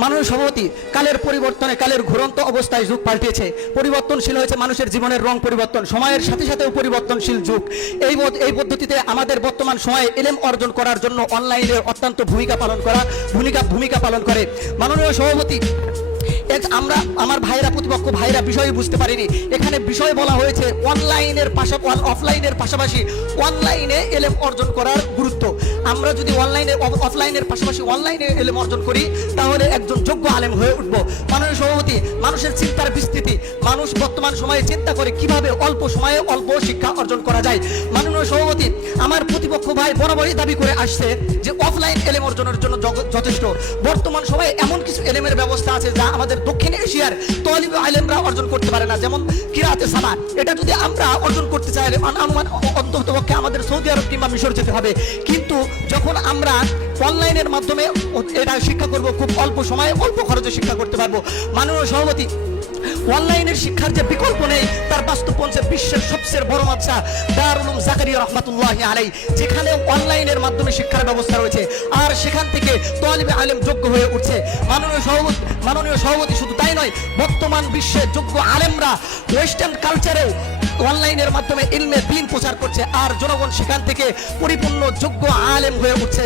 মাননীয় সভাপতি, কালের পরিবর্তনে কালের ঘুরন্ত অবস্থায় যুগ পাল্টেছে, পরিবর্তনশীল হয়েছে মানুষের জীবনের রং পরিবর্তন, সময়ের সাথে সাথেও পরিবর্তনশীল যুগ। এই পদ্ধতিতে আমাদের বর্তমান সময়ে এলেম অর্জন করার জন্য অনলাইনের অত্যন্ত ভূমিকা পালন করে। মাননীয় সভাপতি, আমরা আমার ভাইরা প্রতিপক্ষ ভাইরা বিষয় বুঝতে পারিনি। এখানে বিষয় বলা হয়েছে অফলাইনের পাশাপাশি অনলাইনে এলেম অর্জন করার গুরুত্ব। আমরা যদি অফলাইনের পাশাপাশি অনলাইনে এলেম অর্জন করি তাহলে একজন যোগ্য আলেম হয়ে উঠব। মাননীয় সভাপতি, মানুষের চিন্তার বিস্তৃতি, মানুষ বর্তমান সময়ে চিন্তা করে কিভাবে অল্প সময়ে অল্প শিক্ষা অর্জন করা যায়। মাননীয় সভাপতি, আমার প্রতিপক্ষ ভাই বরাবরই দাবি করে আসছে যে অফলাইন এলেম অর্জনের জন্য যথেষ্ট। বর্তমান সময়ে এমন কিছু এলেমের ব্যবস্থা আছে যা আমাদের দক্ষিণ এশিয়ার তলিব আলেমরা অর্জন করতে পারে না, যেমন কিরাতে সালাত। এটা যদি আমরা অর্জন করতে চাই অন্ততপক্ষে আমাদের সৌদি আরব কিংবা মিশর যেতে হবে। কিন্তু যখন আমরা অনলাইনের মাধ্যমে এটা শিক্ষা করব, খুব অল্প সময়ে অল্প খরচে শিক্ষা করতে পারবো। মাননীয় সভাপতি, অনলাইনের শিক্ষার যে বিকল্প নেই তার বাস্তব পৌঁছে বিশ্বের সবচেয়ে বড় মাদ্রাসা দারুল উলুম জাকারিয়া রহমাতুল্লাহি আলাইহি, যেখানে অনলাইনের মাধ্যমে শিক্ষার ব্যবস্থা রয়েছে আর সেখান থেকে তালিবে আলেম যোগ্য হয়ে উঠছে। মাননীয় সভাপতি, শুধু তাই নয়, বর্তমান বিশ্বে যোগ্য আলেমরা ওয়েস্টার্ন কালচারেও অনলাইনের মাধ্যমে ইলমে দ্বীন প্রচার করছে আর জনগণ সেখান থেকে পরিপূর্ণ যোগ্য আলেম হয়ে উঠছে।